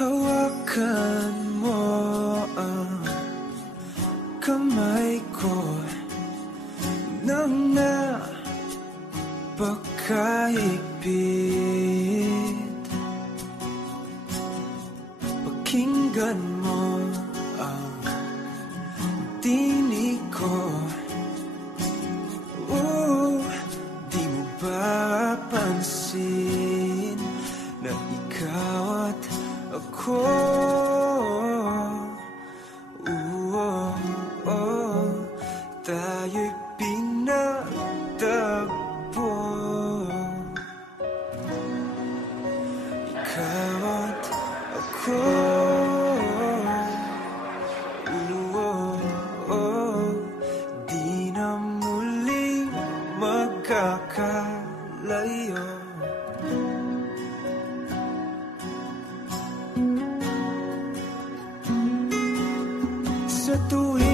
Hawakan mo ang kamay ko. Nang napakaipit Pakinggan mo ang tinig ko. dulce tu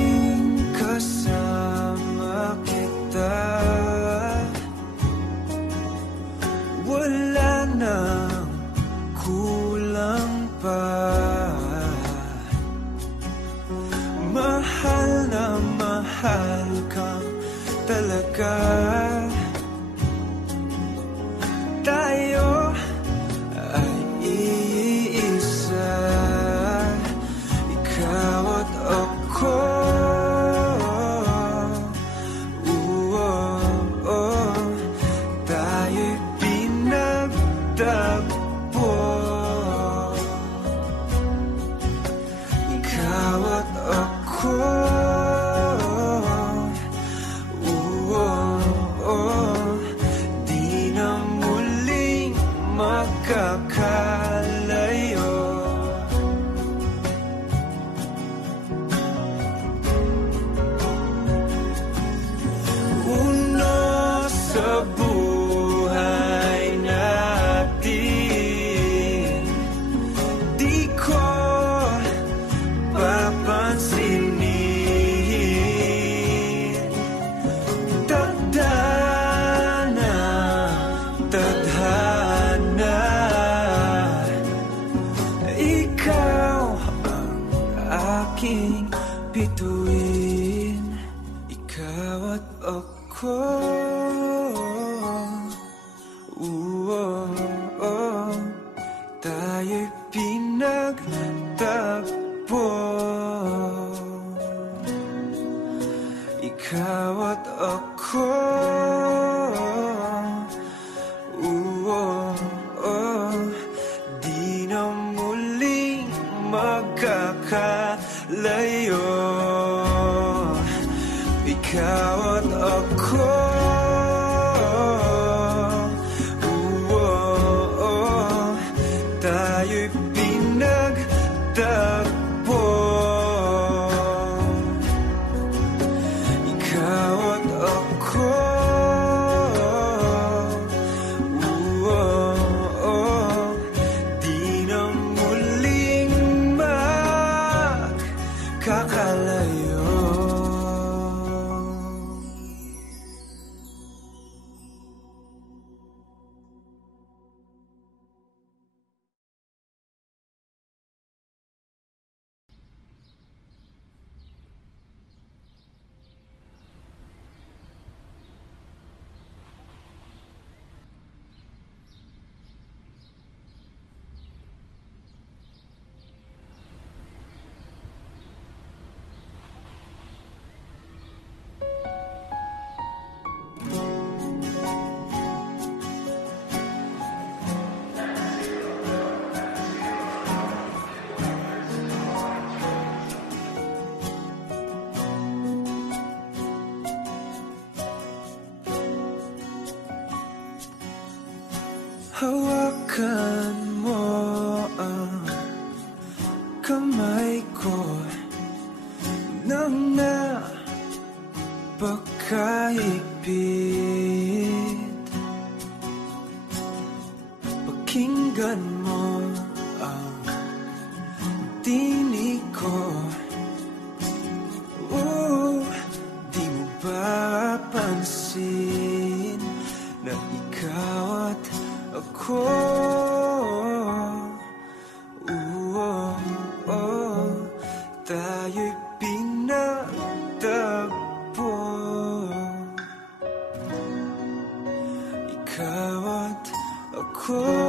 hôpitaux. Hawakan mo ang kamay ko. Nang napakaipit Pakinggan mo ang tinig ko. Oh, di mo ba pansin? natagpo Ikaw at ako